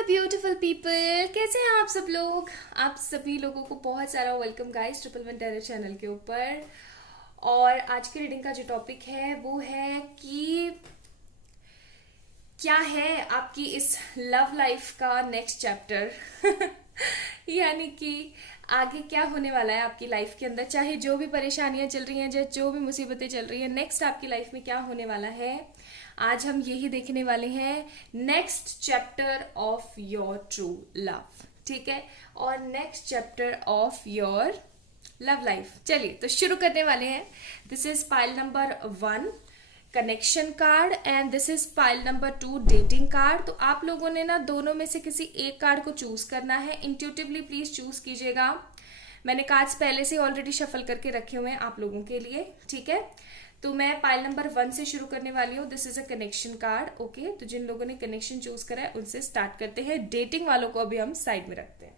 My beautiful people, कैसे हैं आप सब लोग। आप सभी लोगों को बहुत सारा welcome guys triple one terror channel के ऊपर। और आज की रीडिंग का जो टॉपिक है वो है कि क्या है आपकी इस लव लाइफ का नेक्स्ट चैप्टर। यानी कि आगे क्या होने वाला है आपकी लाइफ के अंदर, चाहे जो भी परेशानियां चल रही हैं, जो भी मुसीबतें चल रही हैं, नेक्स्ट आपकी लाइफ में क्या होने वाला है। आज हम यही देखने वाले हैं, next chapter of your true love. ठीक है, और next chapter of your love life. चलिए तो शुरू करने वाले हैं। This is pile number 1 connection card and this is pile number 2 dating card. तो आप लोगों ने ना दोनों में से किसी एक कार्ड को चूज करना है। इंट्यूटिवली प्लीज चूज कीजिएगा। मैंने कार्ड्स पहले से ऑलरेडी शफल करके रखे हुए हैं आप लोगों के लिए। ठीक है, तो मैं पाइल नंबर 1 से शुरू करने वाली हूँ। This is a connection card. Okay, तो जिन लोगों ने कनेक्शन चूज करा है उनसे स्टार्ट करते हैं। डेटिंग वालों को अभी हम साइड में रखते हैं।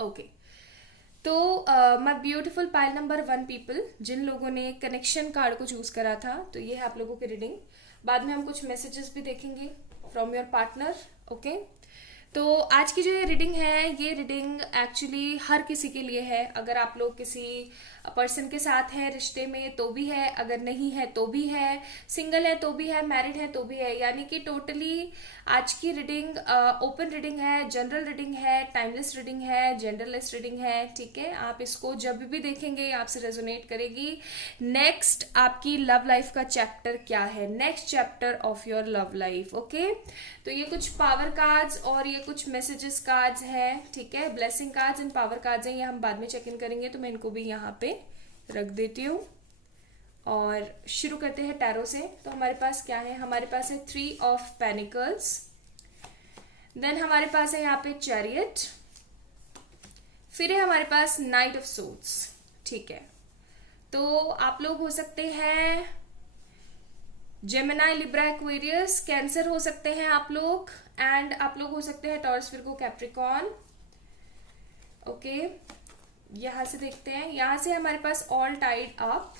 ओके, तो my beautiful pile number 1 people, जिन लोगों ने कनेक्शन कार्ड को चूज करा था, तो ये है आप लोगों की रीडिंग। बाद में हम कुछ मैसेजेस भी देखेंगे फ्रॉम योर पार्टनर। ओके, तो आज की जो ये रीडिंग है, ये रीडिंग एक्चुअली हर किसी के लिए है। अगर आप लोग किसी पर्सन के साथ हैं रिश्ते में तो भी है, अगर नहीं है तो भी है, सिंगल है तो भी है, मैरिड है तो भी है। यानी कि टोटली आज की रीडिंग ओपन रीडिंग है, जनरल रीडिंग है, टाइमलेस रीडिंग है, जेंडरलेस रीडिंग है। ठीक है, आप इसको जब भी देखेंगे आपसे रेजोनेट करेगी। नेक्स्ट आपकी लव लाइफ का चैप्टर क्या है, next chapter of your love life. Okay, तो ये कुछ पावर कार्ड्स और ये कुछ मैसेजेस कार्ड्स हैं। ठीक है, blessing cards and power cards हैं, ये हम बाद में चेक इन करेंगे। तो मैं इनको भी यहाँ पे रख देती हूँ और शुरू करते हैं टैरो से। तो हमारे पास क्या है, हमारे पास है 3 ऑफ पेनिकल्स, देन हमारे पास है यहाँ पे चैरियट, फिर है हमारे पास नाइट ऑफ सोर्ड्स। ठीक है, तो आप लोग हो सकते हैं जेमिनाई, लिब्रा, एक्वेरियस, कैंसर हो सकते हैं आप लोग, एंड आप लोग हो सकते हैं टॉरस, विर्गो, कैप्रिकॉर्न। ओके, यहां से देखते हैं, यहां से हमारे पास all tied up.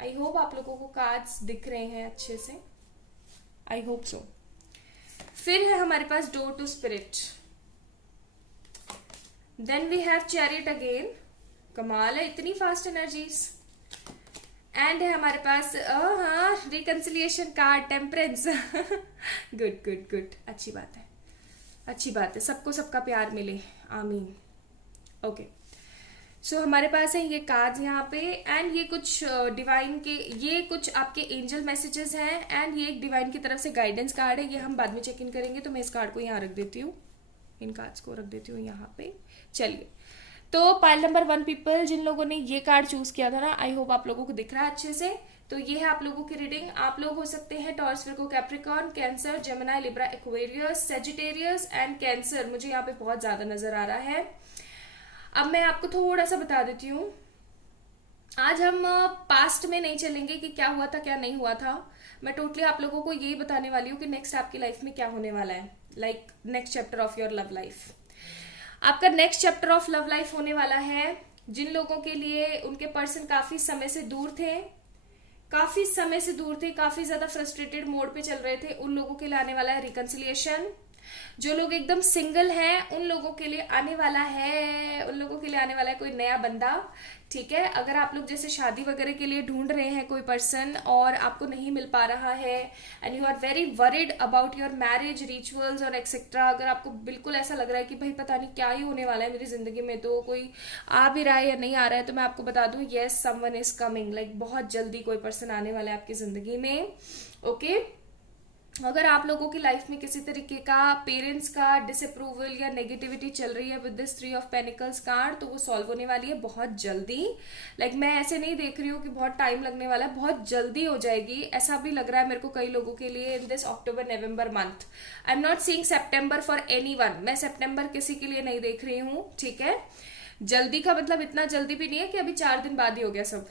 I hope आप लोगों को कार्ड्स दिख रहे हैं अच्छे से, आई होप सो। फिर है हमारे पास door to spirit, then we have chariot again. कमाल है, इतनी फास्ट एनर्जीज। एंड है हमारे पास हाँ reconciliation card, temperance. Good good good, अच्छी बात है, अच्छी बात है। सबको सबका प्यार मिले, आमीन। ओके, सो हमारे पास है ये कार्ड्स यहाँ पे, एंड ये कुछ डिवाइन के, ये कुछ आपके एंजल मैसेजेस हैं, एंड ये एक डिवाइन की तरफ से गाइडेंस कार्ड है। ये हम बाद में चेक इन करेंगे। तो मैं इस कार्ड को यहाँ रख देती हूँ, इन कार्ड्स को रख देती हूँ यहाँ पे। चलिए, तो पाइल नंबर 1 पीपल, जिन लोगों ने ये कार्ड चूज किया था ना, आई होप आप लोगों को दिख रहा है अच्छे से। तो ये है आप लोगों की रीडिंग। आप लोग हो सकते हैं taurus, Virgo, Capricorn, cancer, Gemini, Libra, Aquarius, Sagittarius and cancer. मुझे यहाँ पे बहुत ज्यादा नजर आ रहा है। अब मैं आपको थोड़ा सा बता देती हूँ। आज हम पास्ट में नहीं चलेंगे कि क्या हुआ था क्या नहीं हुआ था। मैं टोटली आप लोगों को यही बताने वाली हूँ कि नेक्स्ट आपकी लाइफ में क्या होने वाला है, like next chapter of your love life. आपका next chapter of love life होने वाला है जिन लोगों के लिए उनके पर्सन काफी समय से दूर थे, काफी समय से दूर थे, काफी ज्यादा फ्रस्ट्रेटेड मोड पे चल रहे थे, उन लोगों के लिए आने वाला है रिकंसिलिएशन। जो लोग एकदम सिंगल हैं उन लोगों के लिए आने वाला है, उन लोगों के लिए आने वाला है कोई नया बंदा। ठीक है, अगर आप लोग जैसे शादी वगैरह के लिए ढूंढ रहे हैं कोई पर्सन और आपको नहीं मिल पा रहा है, and you are very worried about your marriage rituals और एक्सेट्रा, अगर आपको बिल्कुल ऐसा लग रहा है कि भाई पता नहीं क्या ही होने वाला है मेरी जिंदगी में, तो कोई आ भी रहा है या नहीं आ रहा है, तो मैं आपको बता दूं, yes someone is coming. Like बहुत जल्दी कोई पर्सन आने वाला है आपकी जिंदगी में। ओके, अगर आप लोगों की लाइफ में किसी तरीके का पेरेंट्स का डिसअप्रूवल या नेगेटिविटी चल रही है with this 3 of pentacles card, तो वो सॉल्व होने वाली है बहुत जल्दी। लाइक मैं ऐसे नहीं देख रही हूँ कि बहुत टाइम लगने वाला है, बहुत जल्दी हो जाएगी। ऐसा भी लग रहा है मेरे को कई लोगों के लिए in this October November month. I am not seeing September for anyone. मैं सेप्टेम्बर किसी के लिए नहीं देख रही हूँ। ठीक है, जल्दी का मतलब इतना जल्दी भी नहीं है कि अभी 4 दिन बाद ही हो गया सब।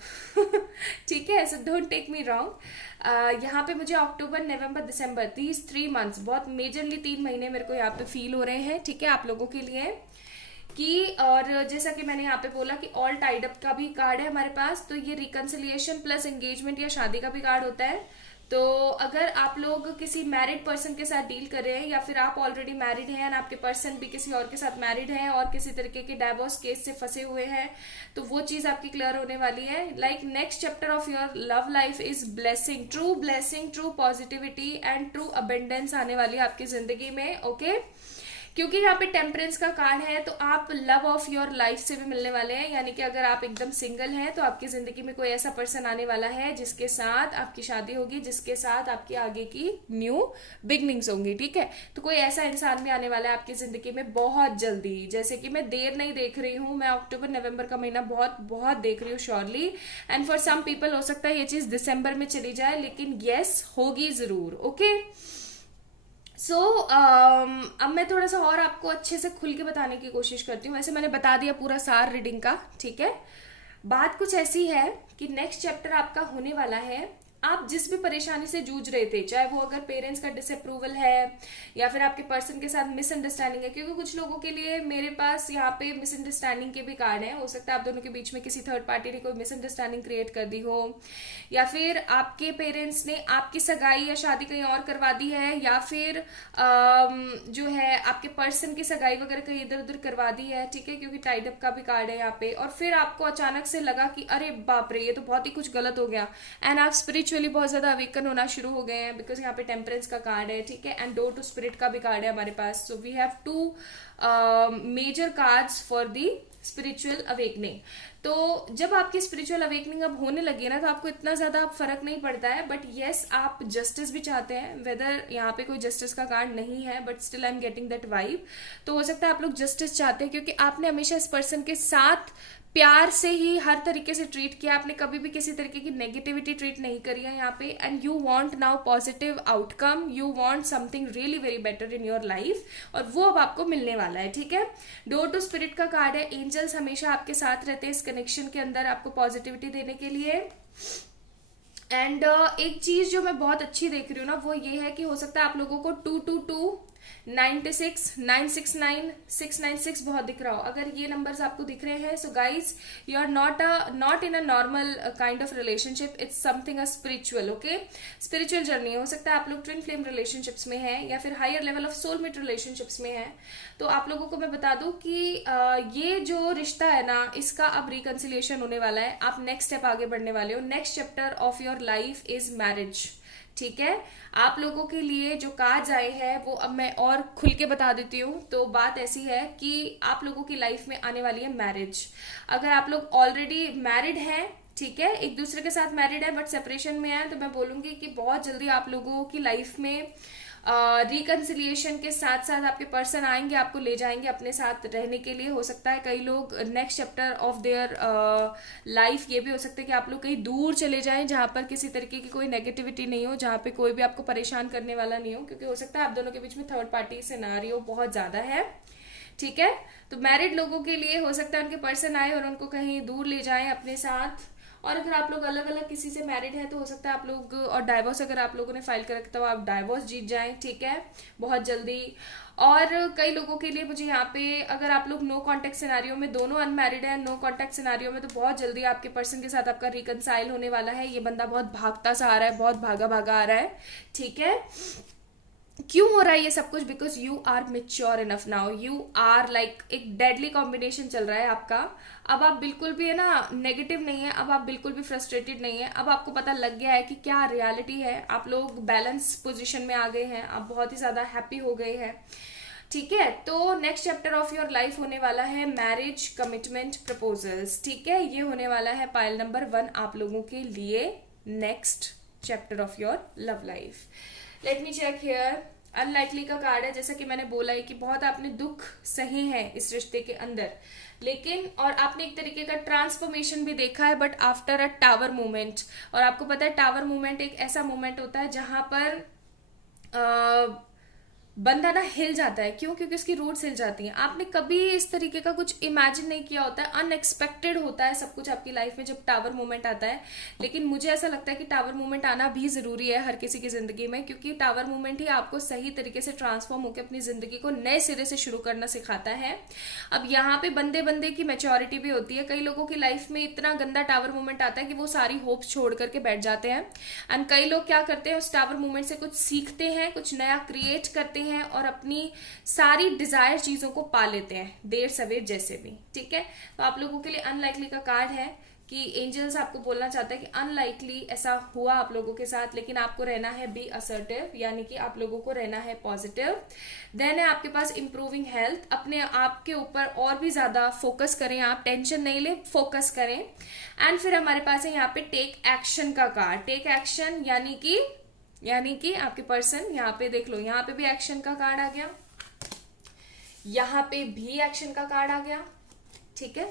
ठीक है, so don't take me wrong. यहाँ पे मुझे अक्टूबर, नवंबर, दिसंबर, दीज 3 मंथ्स, बहुत मेजरली 3 महीने मेरे को यहाँ पे फील हो रहे हैं। ठीक है, आप लोगों के लिए कि, और जैसा कि मैंने यहाँ पे बोला कि ऑल टाइड अप का भी कार्ड है हमारे पास, तो ये रिकंसिलिएशन प्लस एंगेजमेंट या शादी का भी कार्ड होता है। तो अगर आप लोग किसी मैरिड पर्सन के साथ डील कर रहे हैं या फिर आप ऑलरेडी मैरिड हैं एंड आपके पर्सन भी किसी और के साथ मैरिड हैं और किसी तरीके के डाइवोर्स केस से फंसे हुए हैं, तो वो चीज आपकी क्लियर होने वाली है। Like next chapter of your love life is blessing, true positivity and true abundance आने वाली है आपकी जिंदगी में। ओके, क्योंकि यहाँ पे टेम्परेंस का कार्ड है तो आप लव ऑफ योर लाइफ से भी मिलने वाले हैं, यानी कि अगर आप एकदम सिंगल हैं तो आपकी जिंदगी में कोई ऐसा पर्सन आने वाला है जिसके साथ आपकी शादी होगी, जिसके साथ आपकी आगे की न्यू बिगनिंग्स होंगी। ठीक है, तो कोई ऐसा इंसान भी आने वाला है आपकी जिंदगी में बहुत जल्दी। जैसे कि मैं देर नहीं देख रही हूँ, मैं अक्टूबर नवंबर का महीना बहुत बहुत देख रही हूँ surely, and for some people हो सकता है ये चीज दिसंबर में चली जाए, लेकिन यस होगी जरूर। ओके, सो अब मैं थोड़ा सा और आपको अच्छे से खुल के बताने की कोशिश करती हूँ। वैसे मैंने बता दिया पूरा सार रीडिंग का, ठीक है। बात कुछ ऐसी है कि नेक्स्ट चैप्टर आपका होने वाला है, आप जिस भी परेशानी से जूझ रहे थे, चाहे वो अगर पेरेंट्स का डिसअप्रूवल है या फिर आपके पर्सन के साथ मिसअंडरस्टैंडिंग है, क्योंकि कुछ लोगों के लिए मेरे पास यहाँ पे मिसअंडरस्टैंडिंग के भी कार्ड हैं। हो सकता है आप दोनों के बीच में किसी थर्ड पार्टी ने कोई मिसअंडरस्टैंडिंग क्रिएट कर दी हो, या फिर आपके पेरेंट्स ने आपकी सगाई या शादी कहीं और करवा दी है, या फिर जो है आपके पर्सन की सगाई वगैरह कहीं इधर उधर करवा दी है। ठीक है, क्योंकि टाइड अप का भी कार्ड है यहाँ पे, और फिर आपको अचानक से लगा कि अरे बाप रे ये तो बहुत ही कुछ गलत हो गया, एंड आप स्पिरिचुअली बहुत ज्यादा अवेकन होना शुरू हो गए हैं, बिकॉज यहाँ पे टेम्परेंस का कार्ड है। ठीक है, एंड डोर टू स्पिरिट का भी कार्ड है हमारे पास। So we have two major cards for the spiritual awakening. तो जब आपकी स्पिरिचुअल अवेकनिंग अब होने लगी है ना, तो आपको इतना ज्यादा फर्क नहीं पड़ता है, बट येस आप जस्टिस भी चाहते हैं। वेदर यहाँ पे कोई जस्टिस का कार्ड नहीं है, but still I am getting that vibe. तो हो सकता है आप लोग जस्टिस चाहते हैं, क्योंकि आपने हमेशा इस पर्सन के साथ प्यार से ही हर तरीके से ट्रीट किया, आपने कभी भी किसी तरीके की नेगेटिविटी ट्रीट नहीं करी है यहाँ पे, and you want now positive outcome, you want something really very better in your life, और वो अब आपको मिलने वाला है। ठीक है, डोर टू स्पिरिट का कार्ड है, एंजल्स हमेशा आपके साथ रहते हैं इस कनेक्शन के अंदर आपको पॉजिटिविटी देने के लिए। एंड एक चीज जो मैं बहुत अच्छी देख रही हूँ ना, वो ये है कि हो सकता है आप लोगों को 222 96 969 696 बहुत दिख रहा हो। अगर ये नंबर्स आपको दिख रहे हैं, so guys you are not in a normal kind of relationship, it's something a spiritual. Okay, spiritual journey. हो सकता है आप लोग ट्विन फ्लेम रिलेशनशिप्स में हैं या फिर higher level of soulmate relationships में हैं। तो आप लोगों को मैं बता दूं कि ये जो रिश्ता है ना, इसका अब रिकंसिलिएशन होने वाला है। आप नेक्स्ट स्टेप आगे बढ़ने वाले हो। Next chapter of your life is marriage. ठीक है, आप लोगों के लिए जो कार्ड्स आए हैं वो अब मैं और खुल के बता देती हूँ। तो बात ऐसी है कि आप लोगों की लाइफ में आने वाली है मैरिज। अगर आप लोग ऑलरेडी मैरिड हैं, ठीक है, एक दूसरे के साथ मैरिड है बट सेपरेशन में है, तो मैं बोलूंगी कि बहुत जल्दी आप लोगों की लाइफ में रिकंसिलिएशन के साथ साथ आपके पर्सन आएंगे, आपको ले जाएंगे अपने साथ रहने के लिए। हो सकता है कई लोग next chapter of their life ये भी हो सकता है कि आप लोग कहीं दूर चले जाएं जहां पर किसी तरीके की कोई नेगेटिविटी नहीं हो, जहां पे कोई भी आपको परेशान करने वाला नहीं हो, क्योंकि हो सकता है आप दोनों के बीच में थर्ड पार्टी सिनेरियो बहुत ज्यादा है। ठीक है, तो मैरिड लोगों के लिए हो सकता है उनके पर्सन आए और उनको कहीं दूर ले जाएं अपने साथ। और अगर आप लोग अलग अलग किसी से मैरिड है तो हो सकता है आप लोग, और डाइवोर्स अगर आप लोगों ने फाइल कर रखा तो आप डाइवोर्स जीत जाएं। ठीक है, बहुत जल्दी। और कई लोगों के लिए मुझे यहाँ पे, अगर आप लोग नो कॉन्टेक्ट सिनारियो में दोनों अनमैरिड है, नो कॉन्टेक्ट सिनारियो में, तो बहुत जल्दी आपके पर्सन के साथ आपका रिकंसाइल होने वाला है। ये बंदा बहुत भागता सा आ रहा है, बहुत भागा भागा आ रहा है। ठीक है, क्यों हो रहा है ये सब कुछ? Because you are mature enough now, you are like एक डेडली कॉम्बिनेशन चल रहा है आपका। अब आप बिल्कुल भी है ना नेगेटिव नहीं है, अब आप बिल्कुल भी फ्रस्ट्रेटेड नहीं है। अब आपको पता लग गया है कि क्या रियलिटी है। आप लोग बैलेंस पोजीशन में आ गए हैं, आप बहुत ही ज्यादा हैप्पी हो गए हैं। ठीक है, तो next chapter of your life होने वाला है मैरिज, कमिटमेंट, प्रपोजल्स। ठीक है, ये होने वाला है पाइल नंबर 1 आप लोगों के लिए next chapter of your love life. Let me check here. Unlikely का कार्ड है, जैसा कि मैंने बोला है कि बहुत आपने दुख सहे हैं इस रिश्ते के अंदर, लेकिन और आपने एक तरीके का ट्रांसफॉर्मेशन भी देखा है, but after a tower movement. और आपको पता है टावर मूवमेंट एक ऐसा मूवमेंट होता है जहां पर बंदा ना हिल जाता है। क्यों? क्योंकि उसकी रूट्स हिल जाती हैं। आपने कभी इस तरीके का कुछ इमेजिन नहीं किया होता है, अनएक्सपेक्टेड होता है सब कुछ आपकी लाइफ में जब टावर मूवमेंट आता है। लेकिन मुझे ऐसा लगता है कि टावर मूवमेंट आना भी जरूरी है हर किसी की जिंदगी में, क्योंकि टावर मूवमेंट ही आपको सही तरीके से ट्रांसफॉर्म होकर अपनी जिंदगी को नए सिरे से शुरू करना सिखाता है। अब यहाँ पे बंदे बंदे की मैच्योरिटी भी होती है। कई लोगों की लाइफ में इतना गंदा टावर मूवमेंट आता है कि वो सारी होप्स छोड़ करके बैठ जाते हैं। एंड कई लोग क्या करते हैं, उस टावर मूवमेंट से कुछ सीखते हैं, कुछ नया क्रिएट करते हैं और अपनी सारी डिजायर चीजों को पा लेते हैं, देर सवेर जैसे भी। ठीक है, तो आप लोगों के लिए अनलाइकली का कार्ड है कि एंजल्स आपको बोलना चाहता है कि अनलाइकली ऐसा हुआ आप लोगों के साथ, लेकिन आपको रहना है बी असर्टिव, यानी कि आप लोगों को रहना है पॉजिटिव। देन है आपके पास इंप्रूविंग हेल्थ, अपने आप के ऊपर और भी ज्यादा फोकस करें, आप टेंशन नहीं ले, फोकस करें। एंड फिर हमारे पास है यहाँ पे टेक एक्शन का कार्ड। टेक एक्शन यानी कि आपके पर्सन, यहाँ पे देख लो, यहाँ पे भी एक्शन का कार्ड आ गया, यहाँ पे भी एक्शन का कार्ड आ गया। ठीक है,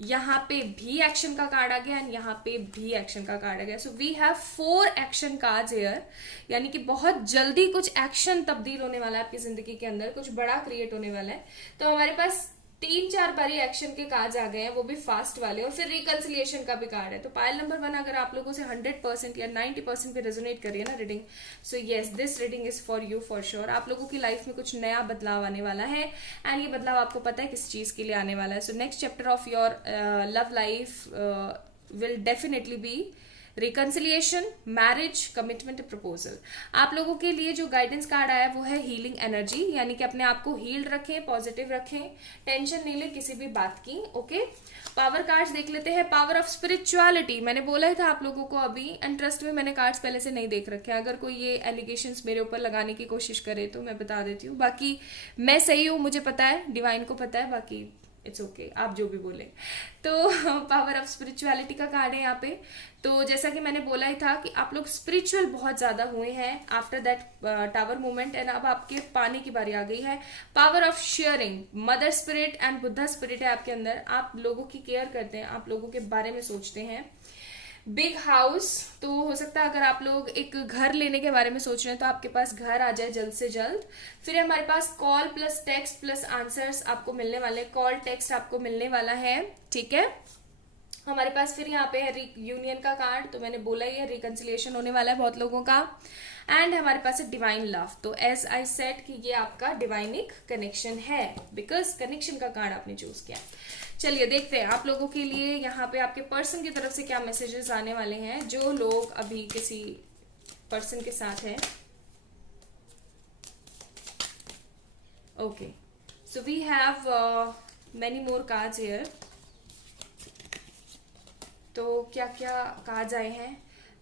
यहाँ पे भी एक्शन का कार्ड आ गया एंड यहाँ पे भी एक्शन का कार्ड आ गया। So we have 4 action cards here, यानी कि बहुत जल्दी कुछ एक्शन तब्दील होने वाला है आपकी जिंदगी के अंदर, कुछ बड़ा क्रिएट होने वाला है। तो हमारे पास 3-4 बारी एक्शन के कार्ड्स आ गए हैं, वो भी फास्ट वाले, और फिर रिकंसिलिएशन का भी कार्ड है। तो पाइल नंबर 1 अगर आप लोगों से 100% या 90% पे रेजोनेट करिए ना reading, so yes this reading is for you for sure. आप लोगों की लाइफ में कुछ नया बदलाव आने वाला है एंड ये बदलाव आपको पता है किस चीज के लिए आने वाला है। So next chapter of your love life will definitely be reconciliation, marriage, commitment, proposal. आप लोगों के लिए जो गाइडेंस कार्ड आया वो है हीलिंग एनर्जी, यानी कि अपने आप को हील्ड रखें, पॉजिटिव रखें, टेंशन नहीं ले किसी भी बात की। ओके, पावर कार्ड्स देख लेते हैं। पावर ऑफ स्पिरिचुअलिटी, मैंने बोला ही था आप लोगों को अभी, एंड ट्रस्ट में मैंने कार्ड्स पहले से नहीं देख रखे हैं। अगर कोई ये एलिगेशंस मेरे ऊपर लगाने की कोशिश करे तो मैं बता देती हूँ, बाकी मैं सही हूँ, मुझे पता है, डिवाइन को पता है, बाकी इट्स ओके आप जो भी बोले। तो पावर ऑफ स्पिरिचुअलिटी का कार्ड है यहाँ पे। तो जैसा कि मैंने बोला ही था कि आप लोग स्पिरिचुअल बहुत ज्यादा हुए हैं after that tower movement, and अब आपके पाने की बारी आ गई है। Power of sharing, mother spirit and Buddha spirit है आपके अंदर। आप लोगों की केयर करते हैं, आप लोगों के बारे में सोचते हैं। बिग हाउस, तो हो सकता है अगर आप लोग एक घर लेने के बारे में सोच रहे हैं तो आपके पास घर आ जाए जल्द से जल्द। फिर हमारे पास call plus text plus answers आपको मिलने वाले, कॉल टेक्स्ट आपको मिलने वाला है। ठीक है, हमारे पास फिर यहाँ पे है यूनियन का कार्ड, तो मैंने बोला ही है रिकंसिलिएशन होने वाला है बहुत लोगों का। एंड हमारे पास है डिवाइन लव, तो एज आई सेड कि ये आपका डिवाइनिक कनेक्शन है, बिकॉज कनेक्शन का कार्ड आपने चूज किया। चलिए देखते हैं आप लोगों के लिए यहाँ पे आपके पर्सन की तरफ से क्या मैसेजेस आने वाले हैं, जो लोग अभी किसी पर्सन के साथ हैं। Okay, so we have many more cards here. तो क्या क्या कार्ड्स आए हैं?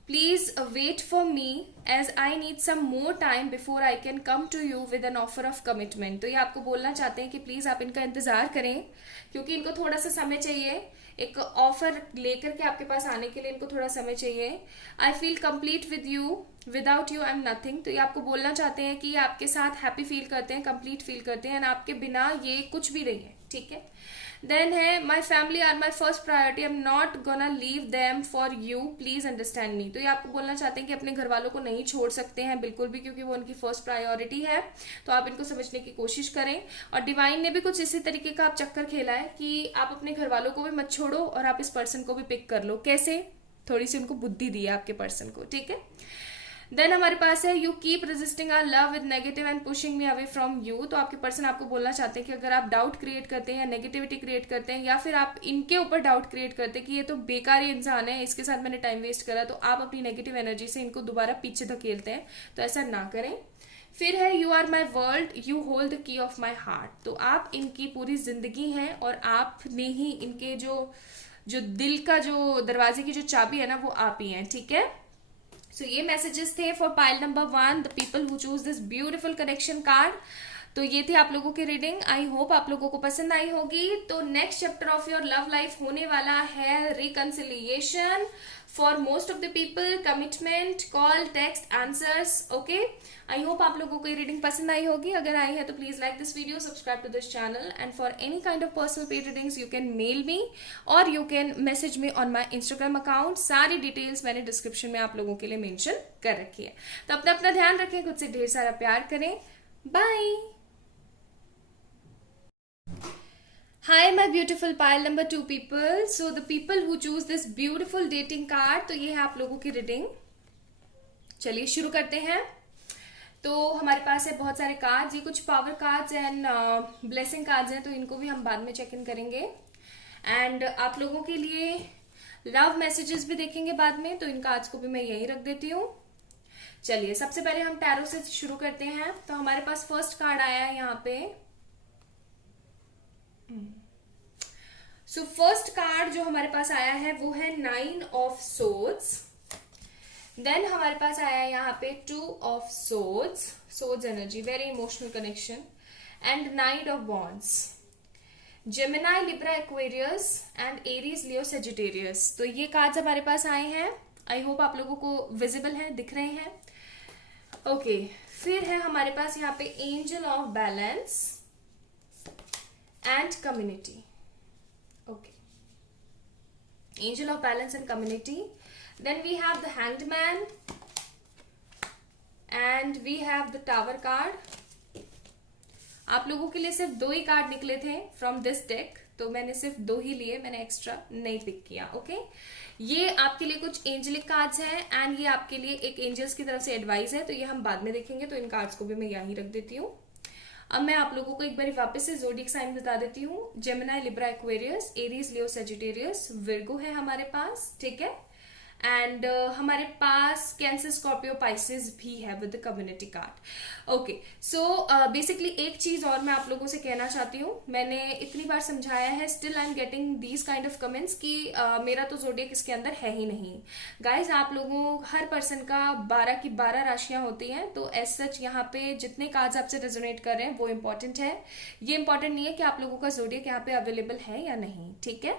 Please wait for me as I need some more time before I can come to you with an offer of commitment. तो ये आपको बोलना चाहते हैं कि प्लीज आप इनका इंतजार करें, क्योंकि इनको थोड़ा सा समय चाहिए, एक ऑफर लेकर के आपके पास आने के लिए इनको थोड़ा समय चाहिए। I feel complete with you, without you I am nothing. तो ये आपको बोलना चाहते हैं कि आपके साथ हैप्पी फील करते हैं, कंप्लीट फील करते हैं, एंड आपके बिना ये कुछ भी नहीं है। ठीक है, देन है my family are my first priority, I am not gonna leave them for you, please understand me. तो ये आपको बोलना चाहते हैं कि अपने घर वालों को नहीं छोड़ सकते हैं बिल्कुल भी, क्योंकि वो उनकी फर्स्ट प्रायोरिटी है। तो आप इनको समझने की कोशिश करें। और डिवाइन ने भी कुछ इसी तरीके का आप चक्कर खेला है कि आप अपने घर वालों को भी मत छोड़ो और आप इस पर्सन को भी पिक कर लो। कैसे? थोड़ी सी उनको बुद्धि दी है आपके पर्सन को। ठीक है, देन हमारे पास है you keep resisting our love with negative and pushing me away from you. तो आपके पर्सन आपको बोलना चाहते हैं कि अगर आप डाउट क्रिएट करते हैं या नेगेटिविटी क्रिएट करते हैं, या फिर आप इनके ऊपर डाउट क्रिएट करते हैं कि ये तो बेकार इंसान है, इसके साथ मैंने टाइम वेस्ट करा, तो आप अपनी नेगेटिव एनर्जी से इनको दोबारा पीछे धकेलते हैं, तो ऐसा ना करें। फिर है you are my world, you hold the key of my heart. तो आप इनकी पूरी जिंदगी हैं और आपने ही इनके जो दिल का जो दरवाजे की जो चाबी है ना, वो आप ही हैं। ठीक है, सो ये मैसेजेस थे for pile number 1, the people who choose this beautiful connection card. तो ये थी आप लोगों की रीडिंग, आई होप आप लोगों को पसंद आई होगी। तो next chapter of your love life होने वाला है reconciliation for most of the people, commitment, call, text, answers. Okay, I hope आप लोगों को ये रीडिंग पसंद आई होगी। अगर आई है तो please like this video, subscribe to this channel, and for any kind of personal paid readings you can mail me or you can message me on my Instagram account. सारी डिटेल्स मैंने description में आप लोगों के लिए mention कर रखी है। तो अपना ध्यान रखें, खुद से ढेर सारा प्यार करें। Bye. Hi, my beautiful pile number 2 people. So the people who choose this beautiful dating card, तो ये है आप लोगों की रीडिंग। चलिए शुरू करते हैं। तो हमारे पास है बहुत सारे कार्ड्स, ये कुछ power cards and blessing cards हैं, तो इनको भी हम बाद में चेक इन करेंगे। एंड आप लोगों के लिए लव मैसेजेस भी देखेंगे बाद में, तो इन कार्ड्स को भी मैं यहीं रख देती हूँ। चलिए सबसे पहले हम टैरो से शुरू करते हैं। तो हमारे पास फर्स्ट कार्ड आया है यहाँ पे। सो फर्स्ट कार्ड जो हमारे पास आया है वो है 9 ऑफ सोर्ड्स। देन हमारे पास आया है यहाँ पे 2 of swords, swords energy, very emotional connection, and 9 of wands. Gemini, Libra, Aquarius and Aries, Leo, Sagittarius. तो ये कार्ड्स हमारे पास आए हैं। आई होप आप लोगों को विजिबल है, दिख रहे हैं। ओके, फिर है हमारे पास यहाँ पे angel of balance and community. Okay, angel of balance and community. Then we have the hanged man and we have the tower card. आप लोगों के लिए सिर्फ 2 ही कार्ड निकले थे फ्रॉम दिस डेक, तो मैंने सिर्फ 2 ही लिए, मैंने एक्स्ट्रा नहीं पिक किया। ओके, ये आपके लिए कुछ एंजलिक कार्ड्स हैं एंड ये आपके लिए एक एंजल्स की तरफ से एडवाइस है, तो ये हम बाद में देखेंगे। तो इन कार्ड्स को भी मैं यहीं रख देती हूँ। अब मैं आप लोगों को एक बार वापस से जोडिक साइन बता देती हूँ। जेमिनाई, लिब्रा, एक्वेरियस, एरीज, लियो, सेजिटेरियस, विर्गो है हमारे पास, ठीक है। एंड हमारे पास कैंसर, स्कॉर्पियो, पाइसेस भी है with the community card. Okay, so basically एक चीज और मैं आप लोगों से कहना चाहती हूँ। मैंने इतनी बार समझाया है, still I am getting these kind of comments कि मेरा तो जोडियक इसके अंदर है ही नहीं। गाइज, आप लोगों हर पर्सन का 12 की 12 राशियां होती हैं, तो एज सच यहाँ पे जितने कार्ड्स आपसे रेजोनेट कर रहे हैं वो इंपॉर्टेंट है। ये इंपॉर्टेंट नहीं है कि आप लोगों का जोडियक यहाँ पे अवेलेबल है या नहीं, ठीक है।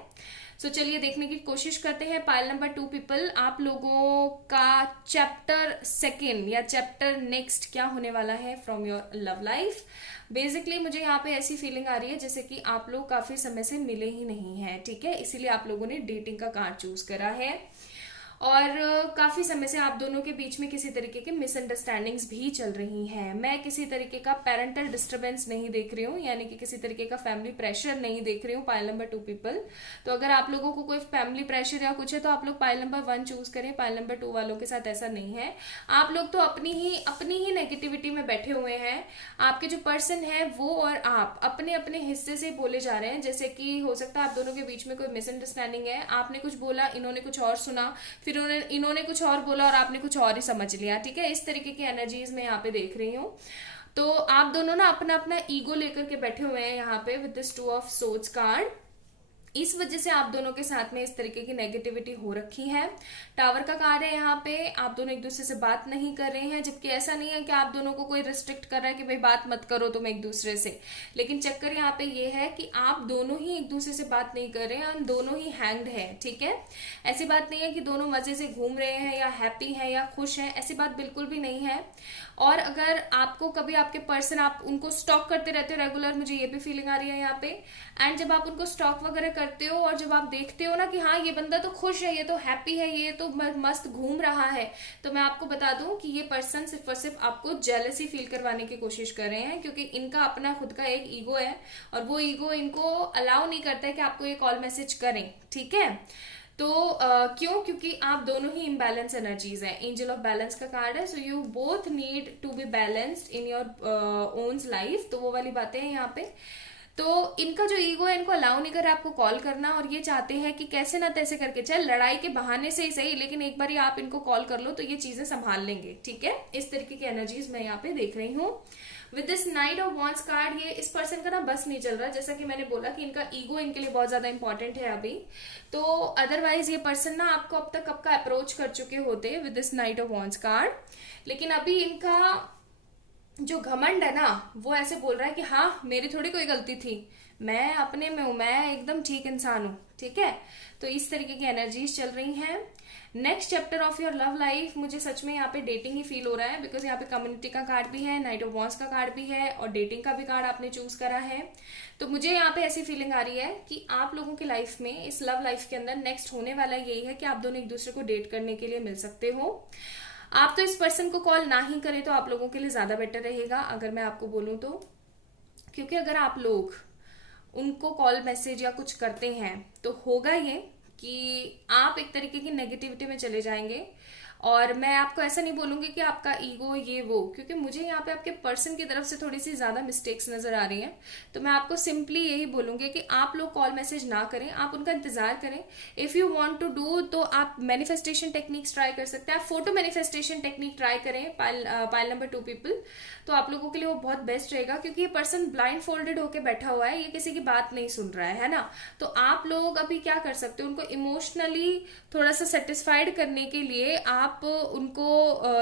सो चलिए देखने की कोशिश करते हैं। पाइल नंबर 2 पीपल, आप लोगों का चैप्टर 2 या चैप्टर नेक्स्ट क्या होने वाला है from your love life. Basically मुझे यहाँ पे ऐसी फीलिंग आ रही है जैसे कि आप लोग काफी समय से मिले ही नहीं हैं, ठीक है, इसीलिए आप लोगों ने डेटिंग का कार्ड चूज करा है और काफी समय से आप दोनों के बीच में किसी तरीके के मिसअंडरस्टैंडिंग्स भी चल रही हैं। मैं किसी तरीके का पेरेंटल डिस्टर्बेंस नहीं देख रही हूँ, यानी कि किसी तरीके का फैमिली प्रेशर नहीं देख रही हूँ। पाइल नंबर 2 पीपल, तो अगर आप लोगों को कोई फैमिली प्रेशर या कुछ है तो आप लोग पाइल नंबर 1 चूज करें। पाइल नंबर 2 वालों के साथ ऐसा नहीं है। आप लोग तो अपनी ही नेगेटिविटी में बैठे हुए हैं। आपके जो पर्सन है वो और आप अपने अपने हिस्से से बोले जा रहे हैं, जैसे कि हो सकता है आप दोनों के बीच में कोई मिसअंडरस्टैंडिंग है। आपने कुछ बोला, इन्होंने कुछ और सुना, फिर इन्होंने कुछ और बोला और आपने कुछ और ही समझ लिया, ठीक है। इस तरीके की एनर्जीज मैं यहाँ पे देख रही हूँ। तो आप दोनों ना अपना अपना ईगो लेकर के बैठे हुए हैं यहाँ पे with this 2 of swords card. इस वजह से आप दोनों के साथ में इस तरीके की नेगेटिविटी हो रखी है। टावर का कार्ड है यहाँ पे, आप दोनों एक दूसरे से बात नहीं कर रहे हैं, जबकि ऐसा नहीं है कि आप दोनों को कोई रिस्ट्रिक्ट कर रहा है कि भाई बात मत करो तुम एक दूसरे से, लेकिन चक्कर यहाँ पे ये है कि आप दोनों ही एक दूसरे से बात नहीं कर रहे हैं, हम दोनों ही हैंग्ड है, ठीक है। ऐसी बात नहीं है कि दोनों मजे से घूम रहे हैं या हैप्पी हैं या खुश हैं, ऐसी बात बिल्कुल भी नहीं है। और अगर आपको कभी आपके पर्सन, आप उनको स्टॉक करते रहते हो रेगुलर, मुझे ये भी फीलिंग आ रही है यहाँ पे। एंड जब आप उनको स्टॉक वगैरह करते हो और जब आप देखते हो ना कि हाँ ये बंदा तो खुश है, ये तो हैप्पी है, ये तो मस्त घूम रहा है, तो मैं आपको बता दूं कि ये पर्सन सिर्फ और सिर्फ आपको जेलसी फील करवाने की कोशिश कर रहे हैं, क्योंकि इनका अपना खुद का एक ईगो है और वो ईगो इनको अलाउ नहीं करता है कि आपको ये कॉल मैसेज करें, ठीक है। तो क्यों? क्योंकि आप दोनों ही इम्बैलेंस एनर्जीज हैं। एंजल ऑफ बैलेंस का कार्ड है, so you both need to be balanced in your owns life. तो वो वाली बातें हैं यहाँ पे। तो इनका जो ईगो है इनको अलाउ नहीं कर रहा आपको कॉल करना, और ये चाहते हैं कि कैसे ना तैसे करके, चाहे लड़ाई के बहाने से ही सही, लेकिन एक बार आप इनको कॉल कर लो तो ये चीजें संभाल लेंगे, ठीक है। इस तरीके की एनर्जीज मैं यहाँ पे देख रही हूँ। With this night of wands card, ये इस पर्सन का ना बस नहीं चल रहा, जैसा कि मैंने बोला कि इनका ईगो इनके लिए बहुत ज्यादा इंपॉर्टेंट है अभी। तो अदरवाइज ये पर्सन ना आपको अब तक कब का अप्रोच कर चुके होते with this night of wands card, लेकिन अभी इनका जो घमंड है ना वो ऐसे बोल रहा है कि हाँ मेरी थोड़ी कोई गलती थी, मैं अपने में हूं, मैं एकदम ठीक इंसान हूं, ठीक है। तो इस तरीके की एनर्जीज चल रही हैं। Next chapter of your love life, मुझे सच में यहाँ पे डेटिंग ही फील हो रहा है, बिकॉज यहाँ पे कम्युनिटी का कार्ड भी है, नाइट ऑफ वॉन्ड्स का कार्ड भी है और डेटिंग का भी कार्ड आपने चूज करा है। तो मुझे यहाँ पे ऐसी फीलिंग आ रही है कि आप लोगों की लाइफ में, इस लव लाइफ के अंदर नेक्स्ट होने वाला यही है कि आप दोनों एक दूसरे को डेट करने के लिए मिल सकते हो। आप तो इस पर्सन को कॉल ना ही करें तो आप लोगों के लिए ज्यादा बेटर रहेगा, अगर मैं आपको बोलूं तो। क्योंकि अगर आप लोग उनको कॉल मैसेज या कुछ करते हैं तो होगा ये कि आप एक तरीके की नेगेटिविटी में चले जाएंगे। और मैं आपको ऐसा नहीं बोलूंगी कि आपका ईगो ये वो, क्योंकि मुझे यहाँ पे आपके पर्सन की तरफ से थोड़ी सी ज्यादा मिस्टेक्स नजर आ रही हैं। तो मैं आपको सिंपली यही बोलूंगी कि आप लोग कॉल मैसेज ना करें, आप उनका इंतजार करें। If you want to do तो आप मैनिफेस्टेशन टेक्निक्स ट्राई कर सकते हैं, आप फोटो मैनिफेस्टेशन टेक्निक ट्राई करें, पाइल नंबर 2 पीपल। तो आप लोगों के लिए वो बहुत बेस्ट रहेगा, क्योंकि ये पर्सन ब्लाइंड फोल्डेड होकर बैठा हुआ है, ये किसी की बात नहीं सुन रहा है ना। तो आप लोग अभी क्या कर सकते हो, उनको इमोशनली थोड़ा सा सेटिस्फाइड करने के लिए आप उनको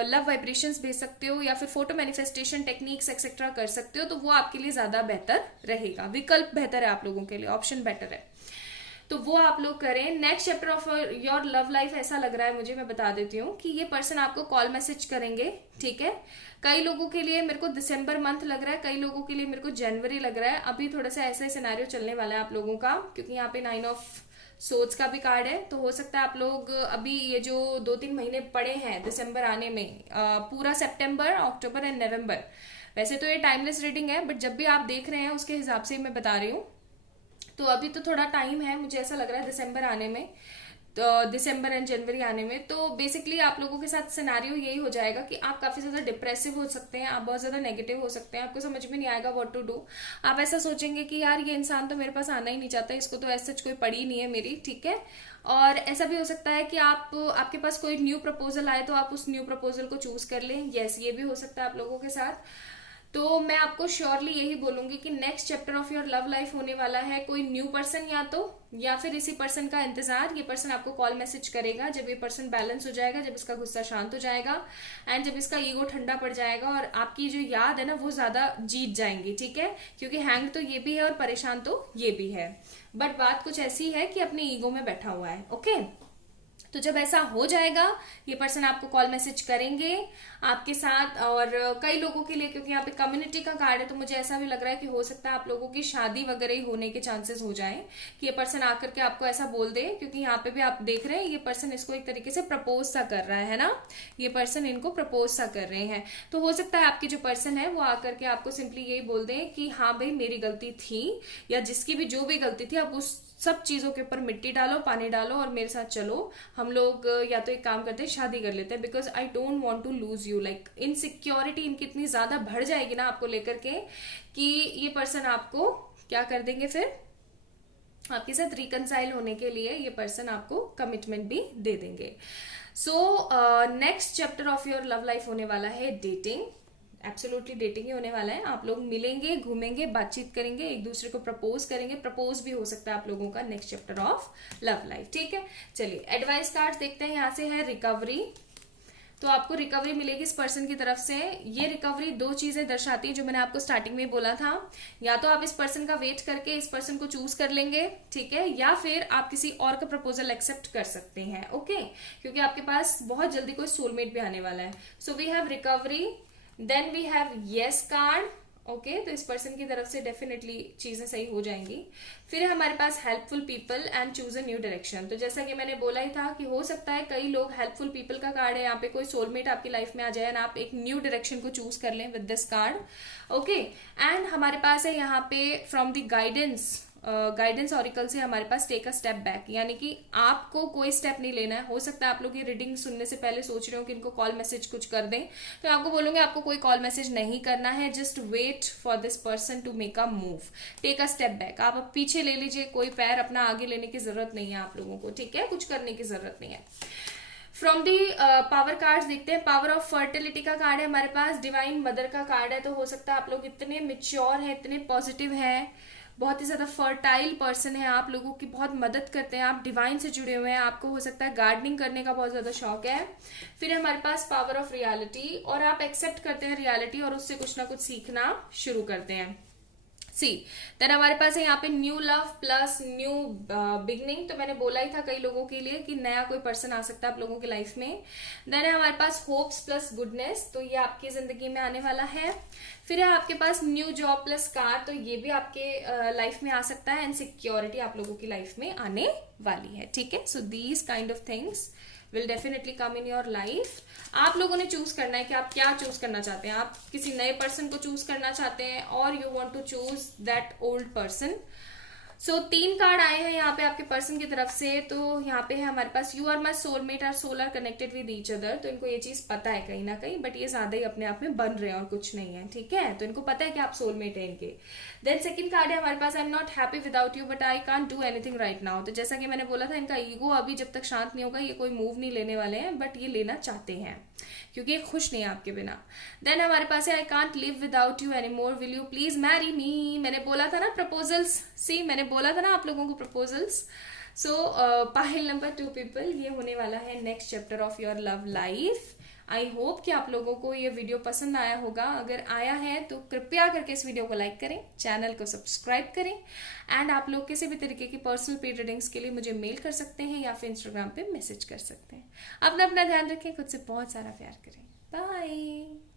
लव वाइब्रेशंस भेज सकते हो, या फिर फोटो मैनिफेस्टेशन टेक्निक्स एक्सेट्रा कर सकते हो। तो वो आपके लिए ज्यादा बेहतर रहेगा, विकल्प बेहतर है आप लोगों के लिए, ऑप्शन बेटर है। तो वो आप लोग करें। Next chapter of your love life ऐसा लग रहा है मुझे, मैं बता देती हूँ कि ये पर्सन आपको कॉल मैसेज करेंगे, ठीक है। कई लोगों के लिए मेरे को दिसंबर मंथ लग रहा है, कई लोगों के लिए मेरे को जनवरी लग रहा है। अभी थोड़ा सा ऐसा सिनेरियो चलने वाला है आप लोगों का, क्योंकि यहाँ पे 9 ऑफ सोच का भी कार्ड है। तो हो सकता है आप लोग अभी ये जो 2-3 महीने पड़े हैं दिसंबर आने में, पूरा सितंबर, अक्टूबर एंड नवंबर, वैसे तो ये टाइमलेस रीडिंग है, बट जब भी आप देख रहे हैं उसके हिसाब से मैं बता रही हूँ। तो अभी तो थोड़ा टाइम है, मुझे ऐसा लग रहा है दिसंबर आने में, तो दिसंबर एंड जनवरी आने में। तो बेसिकली आप लोगों के साथ सिनेरियो यही हो जाएगा कि आप काफी ज्यादा डिप्रेसिव हो सकते हैं, आप बहुत ज्यादा नेगेटिव हो सकते हैं, आपको समझ में नहीं आएगा व्हाट टू डू। आप ऐसा सोचेंगे कि यार ये इंसान तो मेरे पास आना ही नहीं चाहता, इसको तो ऐसा कोई पड़ी नहीं है मेरी, ठीक है। और ऐसा भी हो सकता है कि आपके पास कोई न्यू प्रपोजल आए तो आप उस न्यू प्रपोजल को चूज कर लें। यस, ये भी हो सकता है आप लोगों के साथ। तो मैं आपको श्योरली यही बोलूंगी कि next chapter of your love life होने वाला है कोई न्यू पर्सन, या फिर इसी पर्सन का इंतजार। ये पर्सन आपको कॉल मैसेज करेगा जब ये पर्सन बैलेंस हो जाएगा, जब इसका गुस्सा शांत हो जाएगा, एंड जब इसका ईगो ठंडा पड़ जाएगा, और आपकी जो याद है ना वो ज्यादा जीत जाएंगी, ठीक है। क्योंकि हैंग तो ये भी है और परेशान तो ये भी है, बट बात कुछ ऐसी है कि अपने ईगो में बैठा हुआ है, ओके। तो जब ऐसा हो जाएगा ये पर्सन आपको कॉल मैसेज करेंगे आपके साथ। और कई लोगों के लिए, क्योंकि यहाँ पे कम्युनिटी का कार्ड है, तो मुझे ऐसा भी लग रहा है कि हो सकता है आप लोगों की शादी वगैरह ही होने के चांसेस हो जाएं, कि ये पर्सन आकर के आपको ऐसा बोल दे। क्योंकि यहाँ पे भी आप देख रहे हैं ये पर्सन इसको एक तरीके से प्रपोज सा कर रहा है ना, ये पर्सन इनको प्रपोज सा कर रहे हैं। तो हो सकता है आपकी जो पर्सन है वो आकर के आपको सिंपली यही बोल दे कि हाँ भाई मेरी गलती थी, या जिसकी भी जो भी गलती थी, अब उस सब चीजों के ऊपर मिट्टी डालो, पानी डालो, और मेरे साथ चलो। हम लोग या तो एक काम करते हैं, शादी कर लेते हैं, because I don't want to lose you. Like insecurity इनकी इतनी ज्यादा बढ़ जाएगी ना आपको लेकर के, कि ये पर्सन आपको क्या कर देंगे, फिर आपके साथ रिकनसाइल होने के लिए ये पर्सन आपको कमिटमेंट भी दे देंगे। So next chapter of your love life होने वाला है डेटिंग। एब्सोल्युटली डेटिंग ही होने वाला है। आप लोग मिलेंगे, घूमेंगे, बातचीत करेंगे, एक दूसरे को प्रपोज करेंगे। प्रपोज भी हो सकता है आप लोगों का next chapter of love life, ठीक है। चलिए एडवाइस कार्ड देखते हैं। यहाँ से है रिकवरी। तो आपको रिकवरी मिलेगी इस पर्सन की तरफ से। ये रिकवरी 2 चीजें दर्शाती है जो मैंने आपको स्टार्टिंग में बोला था। या तो आप इस पर्सन का वेट करके इस पर्सन को चूज कर लेंगे, ठीक है, या फिर आप किसी और का प्रपोजल एक्सेप्ट कर सकते हैं, ओके। क्योंकि आपके पास बहुत जल्दी कोई सोलमेट भी आने वाला है। So we have recovery, then we have yes card, okay. तो इस पर्सन की तरफ से डेफिनेटली चीजें सही हो जाएंगी। फिर हमारे पास helpful people and choose a new direction. तो जैसा कि मैंने बोला ही था कि हो सकता है कई लोग, हेल्पफुल पीपल का कार्ड है, यहाँ पे कोई सोलमेट आपकी लाइफ में आ जाए ना, आप एक न्यू डायरेक्शन को चूज कर लें with this card, okay. And हमारे पास है यहाँ पे फ्रॉम द गाइडेंस ऑरिकल से हमारे पास टेक अ स्टेप बैक, यानी कि आपको कोई स्टेप नहीं लेना है। हो सकता है आप लोग ये रीडिंग सुनने से पहले सोच रहे हो कि इनको कॉल मैसेज कुछ कर दें, तो आपको बोलूंगे आपको कोई कॉल मैसेज नहीं करना है। Just wait for this person to make a move, take a step back. आप पीछे ले लीजिए, कोई पैर अपना आगे लेने की जरूरत नहीं है आप लोगों को, ठीक है, कुछ करने की जरूरत नहीं है। फ्रॉम दी पावर कार्ड्स देखते हैं। पावर ऑफ फर्टिलिटी का कार्ड है हमारे पास, डिवाइन मदर का कार्ड है। तो हो सकता है आप लोग इतने मेच्योर हैं, इतने पॉजिटिव हैं, बहुत ही ज्यादा फर्टाइल पर्सन है, आप लोगों की बहुत मदद करते हैं, आप डिवाइन से जुड़े हुए हैं, आपको हो सकता है गार्डनिंग करने का बहुत ज्यादा शौक है। फिर हमारे पास पावर ऑफ रियलिटी, और आप एक्सेप्ट करते हैं रियलिटी और उससे कुछ ना कुछ सीखना शुरू करते हैं। सी देन हमारे पास है यहाँ पे new love plus new beginning. तो मैंने बोला ही था कई लोगों के लिए कि नया कोई पर्सन आ सकता है आप लोगों की लाइफ में। देन है हमारे पास होप्स प्लस गुडनेस, तो ये आपकी जिंदगी में आने वाला है। फिर है आपके पास न्यू जॉब प्लस कार, तो ये भी आपके लाइफ में आ सकता है। एंड सिक्योरिटी आप लोगों की लाइफ में आने वाली है, ठीक है। So these kind of things will definitely come in your life. आप लोगों ने चूज करना है कि आप क्या चूज करना चाहते हैं। आप किसी नए पर्सन को चूज करना चाहते हैं और you want to choose that old person. So 3 card आए हैं यहाँ पे आपके पर्सन की तरफ से। तो यहाँ पे है हमारे पास you are my soulmate, our soul are connected with each other. तो इनको ये चीज पता है कहीं ना कहीं, बट ये ज्यादा ही अपने आप में बन रहे हैं और कुछ नहीं है, ठीक है। तो इनको पता है कि आप सोलमेट है इनके। देन सेकंड कार्ड है हमारे पास, I am not happy without you but I can't do anything right now. तो जैसा कि मैंने बोला था, इनका ईगो अभी जब तक शांत नहीं होगा ये कोई मूव नहीं लेने वाले हैं, बट ये लेना चाहते हैं क्योंकि ये खुश नहीं है आपके बिना। देन हमारे पास है, I can't live without you any more, will you please marry me. मैंने बोला था ना प्रपोजल्स, सी मैंने बोला था ना आप लोगों को प्रपोजल्स। सो पाइल नंबर 2 पीपल, ये होने वाला है next chapter of your love life. I hope कि आप लोगों को ये वीडियो पसंद आया होगा। अगर आया है तो कृपया करके इस वीडियो को लाइक करें, चैनल को सब्सक्राइब करें, एंड आप लोग किसी भी तरीके की पर्सनल पेड रीडिंग्स के लिए मुझे मेल कर सकते हैं या फिर इंस्टाग्राम पे मैसेज कर सकते हैं। अपना ध्यान रखें, खुद से बहुत सारा प्यार करें। बाय।